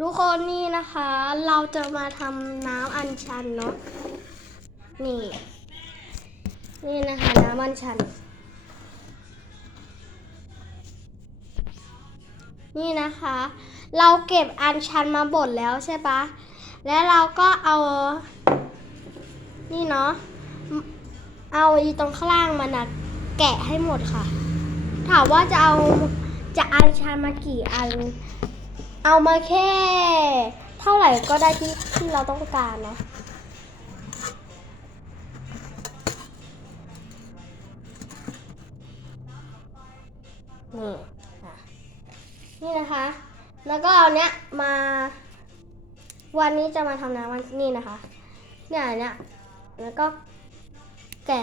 ทุกคนนี่นะคะ เราจะมาทำน้ำอัญชันเนาะนี่ นี่นะคะน้ำอัญชัน นี่นะคะ เราเก็บอัญชันมาบดแล้วใช่ปะแล้วเราก็เอา นี่เนาะเอาอีตรงข้างล่างมันนะแกะให้หมดค่ะ ถามว่าจะเอาจะอัญชันมากี่อัน เอามาแค่ เท่าไหร่ก็ได้ที่ที่เราต้องการเนาะนี่อะนี่นะคะ แล้วก็เอาเนี้ยมา วันนี้จะมาทำน้ำมันนี่นะคะ เนี่ยเนี้ยแล้วก็แกะ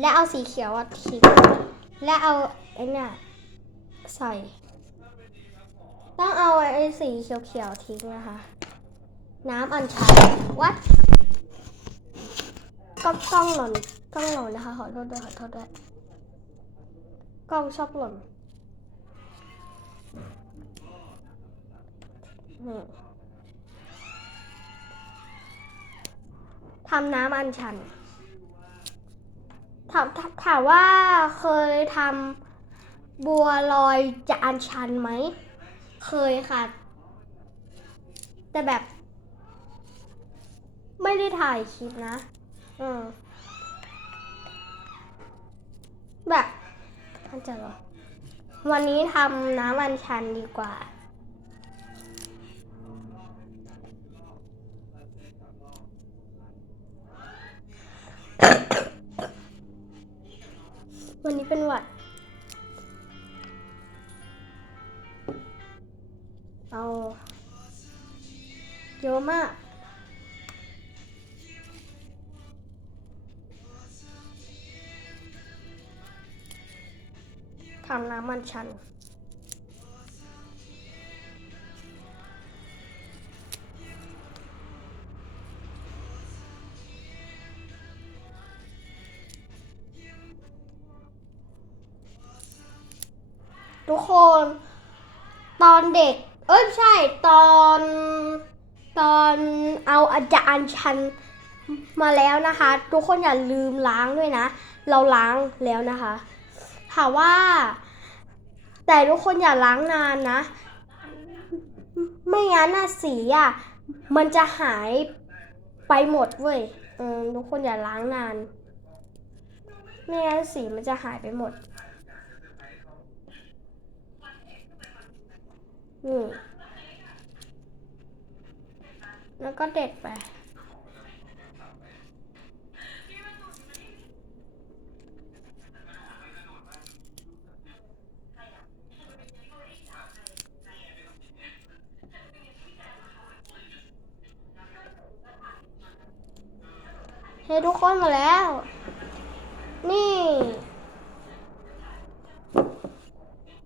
และเอาสีเขียวอะทิ้งและเอาไอ้เนี่ยใส่ ต้องเอาไอ้สีเขียวๆทิ้งนะคะ น้ำอัญชันวัดก็กล้องหล่นกล้องหล่นนะคะ ขอโทษด้วยขอโทษด้วยกล้องชอบหล่นทำน้ำอัญชันถามถามว่าเคยทำบัวลอยจะอัญชันไหม เคยค่ะ แต่แบบ ไม่ได้ถ่ายคลิปนะ อืมแบบมันจะเหรอวันนี้ทำน้ำอัญชันดีกว่า เอาเยอะมากทำน้ำมันชัน ทุกคน ตอนเด็ก เอ้ยใช่ตอนตอนเอาอาจารย์ชันมาแล้วนะคะ ทุกคนอย่าลืมล้างด้วยนะ เราล้างแล้วนะคะถามว่า แต่ทุกคนอย่าล้างนานนะ ไม่งั้นนะสีอะมันจะหายไปหมดเว้ยทุกคนอย่าล้างนาน ไม่งั้นสีมันจะหายไปหมด นี่ แล้วก็เด็ดไป เฮ้ยทุกคนมาแล้ว นี่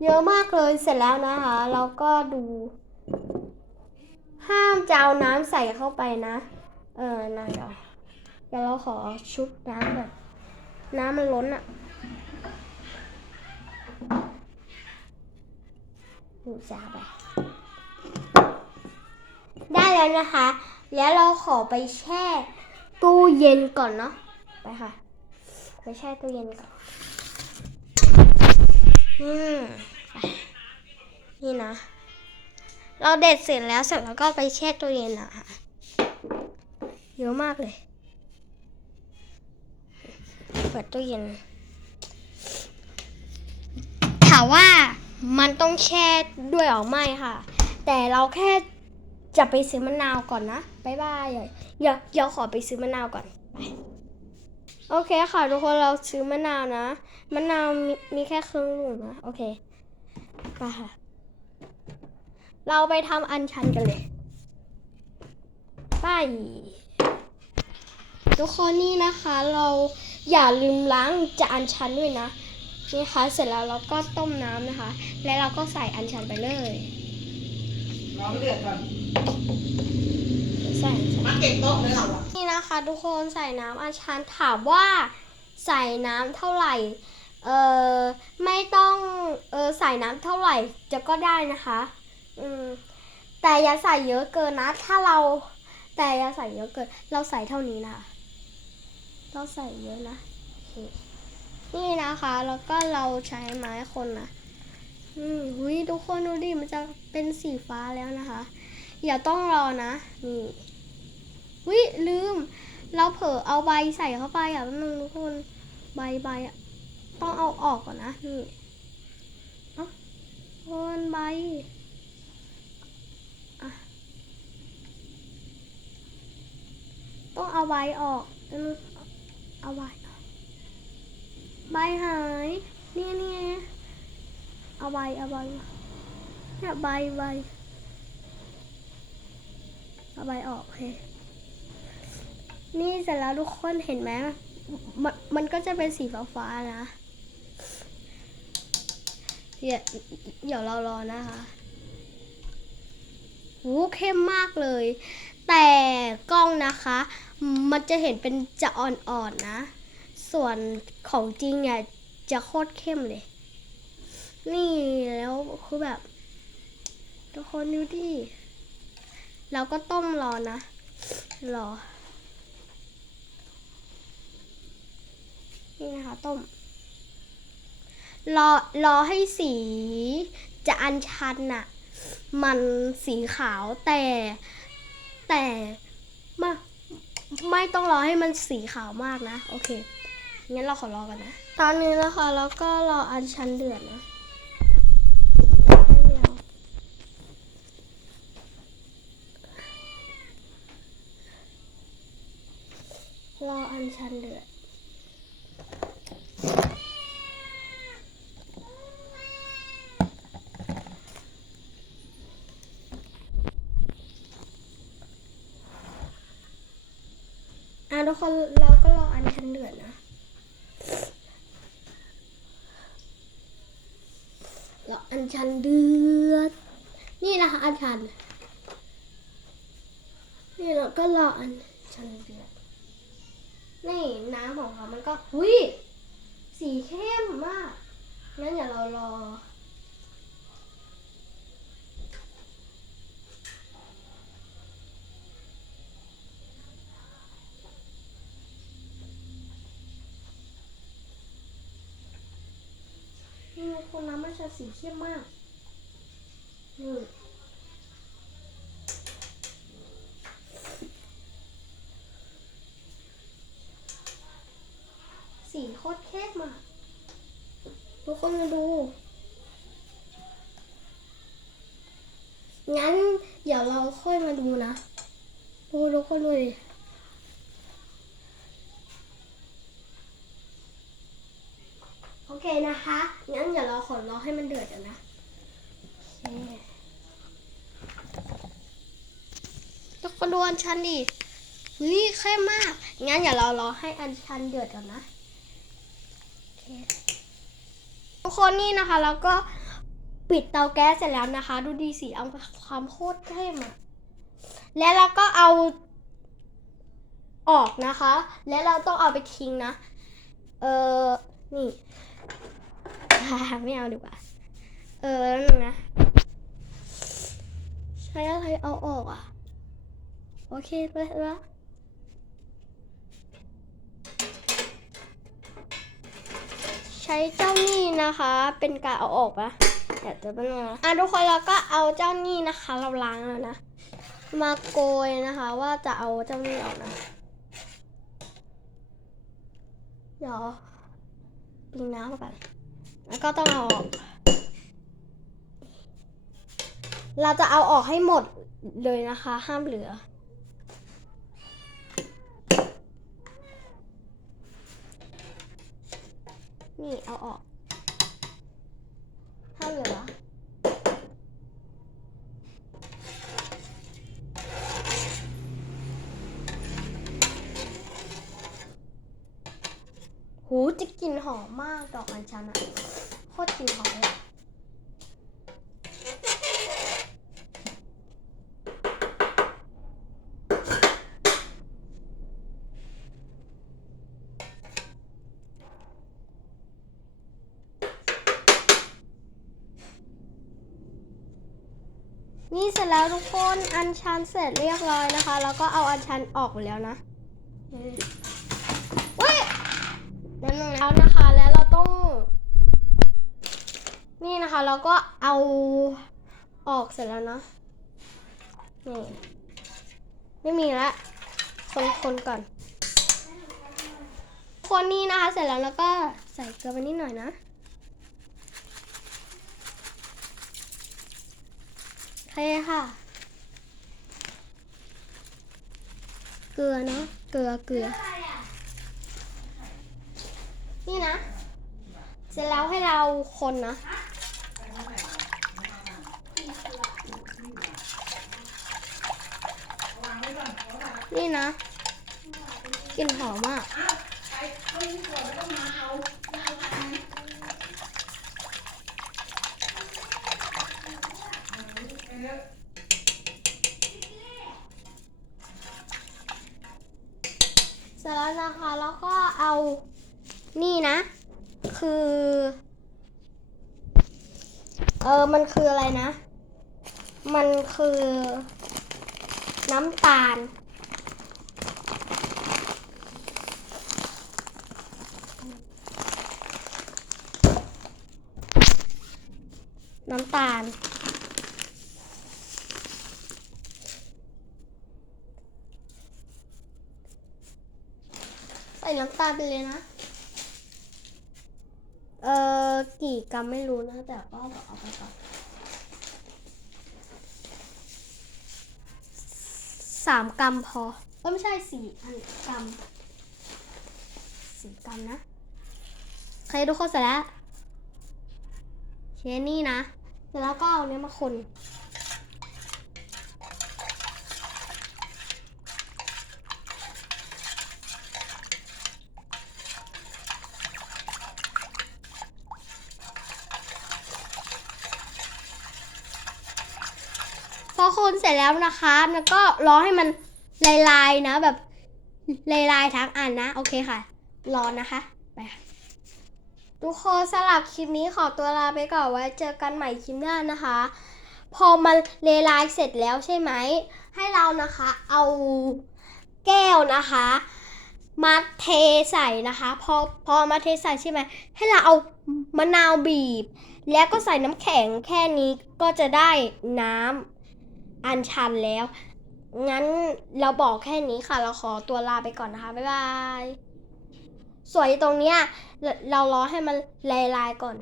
เยอะมากเลยเสร็จแล้วนะคะเราก็ดู ห้ามจะเอาน้ำใส่เข้าไปนะ เออนะเดี๋ยวเดี๋ยวเราขอชุบน้ำแบบน้ำมันล้นอะ่ะดูจ้าไปได้แล้วนะคะ แล้วเราขอไปแช่ตู้เย็นก่อนเนาะ ไปค่ะ ไปแช่ตู้เย็นก่อน อืมนี่นะ เราเด็ดเสร็จแล้วเสร็จแล้วก็ไปแช่ตู้เย็นอะคะเยอะมากเลย เปิดตู้เย็น ถามว่ามันต้องแช่ด้วยหรือไม่ค่ะ แต่เราแค่จะไปซื้อมะนาวก่อนนะ บ๊ายบาย เดี๋ยวเดี๋ยวขอไปซื้อมะนาวก่อนไป โอเคค่ะทุกคนเราซื้อมะนาวนะ มะนาวมีมีแค่ครึ่งลูกนะ โอเคไปค่ะ เราไปทำอันชันกันเลยไปทุกคนนี่นะคะ เราอย่าลืมล้างจะอันชันด้วยนะนี่ค่ะเสร็จแล้วเราก็ต้มน้ำนะคะ และเราก็ใส่อันชันไปเลยรอให้เดือดก่อน ใส่อัญชันมาเก็บโต๊ะเลยเราอะนี่นะคะทุกคนใส่น้ำอัญชันถามว่าใส่น้ำเท่าไหร่ เออไม่ต้องเออใส่น้ำเท่าไหร่จะก็ได้นะคะ อืมแต่อย่าใส่เยอะเกินนะ ถ้าเรา แต่อย่าใส่เยอะเกิน เราใส่เท่านี้นะคะเราใส่เยอะนะโอเคนี่นะคะ แล้วก็เราใช้ไม้คนนะอืมหุยทุกคนดูดิมันจะเป็นสีฟ้าแล้วนะคะ อย่าต้องรอนะ นี่ หุยลืม เราเผลอเอาใบใส่เข้าไปอะแป๊บนึงทุกคนใบใบอะต้องเอาออกก่อนนะนี่อ้าคนใบต้องเอาใบออกเอาเอาใบออกใบหายเนี่ยเนี่ยเอาใบเอาใบเนี่ยใบใบเอาใบออกโอเค นี่เสร็จแล้วทุกคนเห็นไหมมันมันก็จะเป็นสีฟ้าๆนะเดี๋ยวเดี๋ยวเรารอนะคะโอ้เข้มมากเลย แต่กล้องนะคะ มันจะเห็นเป็นจะอ่อนๆนะ ส่วนของจริงเนี่ยจะโคตรเข้มเลย นี่แล้วคือแบบ ทุกคนดูดิเราก็ต้มรอนะ รอ นี่นะคะต้ม รอรอให้สีจะอัญชันน่ะมันสีขาวแต่แต่ไม่ไม่ต้องรอให้มันสีขาวมากนะ โอเคงั้นเราขอรอกันนะ ตอนนี้นะคะแล้วก็รออันชันเดือดนะรออันชันเดือด ทุกคนเราก็รออันชันเดือดนะ รออันชันเดือด นี่นะคะอันชัน นี่เราก็รออันชันเดือด นี่น้ำของเขามันก็หุยสีเข้มมากงั้นเดี๋ยวเรารอ นี่คนน้ำมันจะสีเข้มมากนี่สีโคตรเข้มอะทุกคนมาดูงั้นเดี๋ยวเราค่อยมาดูนะ ดูทุกคนดูดิโอเคนะคะ งั้นเดี๋ยวเราขอรอให้มันเดือดกันนะโอเคทุกคนดูอันชันดิเฮ้ยเข้มมาก งั้นเดี๋ยวเรารอให้อันชันเดือดก่อนนะโอเคทุกคนนี่นะคะ แล้วก็ปิดเตาแก๊สเสร็จแล้วนะคะ ดูดีสีเอาความโคตรเข้มอะแล้วเราก็เอาออกนะคะ แล้วเราต้องเอาไปทิ้งนะ เออนี่ ไม่เอาดีกว่า เออแล้วนึงนะ ใช้อะไรเอาออกอะ โอเคไปแล้วใช้เจ้านี่นะคะ เป็นการเอาออกปะเดี๋ยวจะเป็นงนะอะทุกคนเราก็เอาเจ้านี่นะคะ เราล้างแล้วนะ มาโกยนะคะ ว่าจะเอาเจ้านี่ออกนะ เดี๋ยวปิงน้ำก่อน แล้วก็ต้องเอาออก เราจะเอาออกให้หมดเลยนะคะ ห้ามเหลือ นี่เอาออกห้ามเหลือหูจะกลิ่นหอมมากดอกอัญชันอะ ตรกลิ่นหอมเลยนี่เสร็จแล้วทุกคนอันชันเสร็จเรียบร้อยนะคะ แล้วก็เอาอันชันออกไปแล้วนะนี่เว้ยนั่นนึงแล้วนะคะ แล้วเราต้อง นี่นะคะ เราก็เอาออกเสร็จแล้วเนาะนี่ไม่มีละคนคนก่อน คนนี้นะคะเสร็จแล้วแล้วก็ใส่เกลือไปนิดหน่อยนะ โอเคค่ะ เกลือเนาะ เกลือเกลือ นี่นะ เสร็จแล้วให้เราคนนะ นี่นะกลิ่นหอมมากเสร็จแล้วนะคะ แล้วก็เอานี่นะ คือ เออมันคืออะไรนะ มันคือน้ำตาล น้ำตาล ใส่น้ำตาลไปเลยนะ เออกี่กรัมไม่รู้นะ แต่ก็เอาไปก่อนสามกรัมพอเออไม่ใช่สี่อันกรัมสี่กรัมนะโอเคทุกคนเสร็จแล้วเคนี่นะ เสร็จแล้วก็เอาเนี้ยมาคน พอคนเสร็จแล้วนะคะแล้วก็รอให้มันลายๆนะแบบลายๆทั้งอันนะ โอเคค่ะ รอนะคะคะ ทุกคนสำหรับคลิปนี้ขอตัวลาไปก่อนไว้เจอกันใหม่คลิปหน้านะคะ พอมันเลายเสร็จแล้วใช่ไหม ให้เรานะคะเอาแก้วนะคะมาเทใส่นะคะ พอพอมาเทใส่ใช่ไหมให้เราเอามะนาวบีบ แล้วก็ใส่น้ำแข็งแค่นี้ก็จะได้น้ำอัญชันแล้ว งั้นเราบอกแค่นี้ค่ะ เราขอตัวลาไปก่อนนะคะ บ๊ายบาย สวยตรงเนี้ยเราเรารอให้มันลายๆก่อน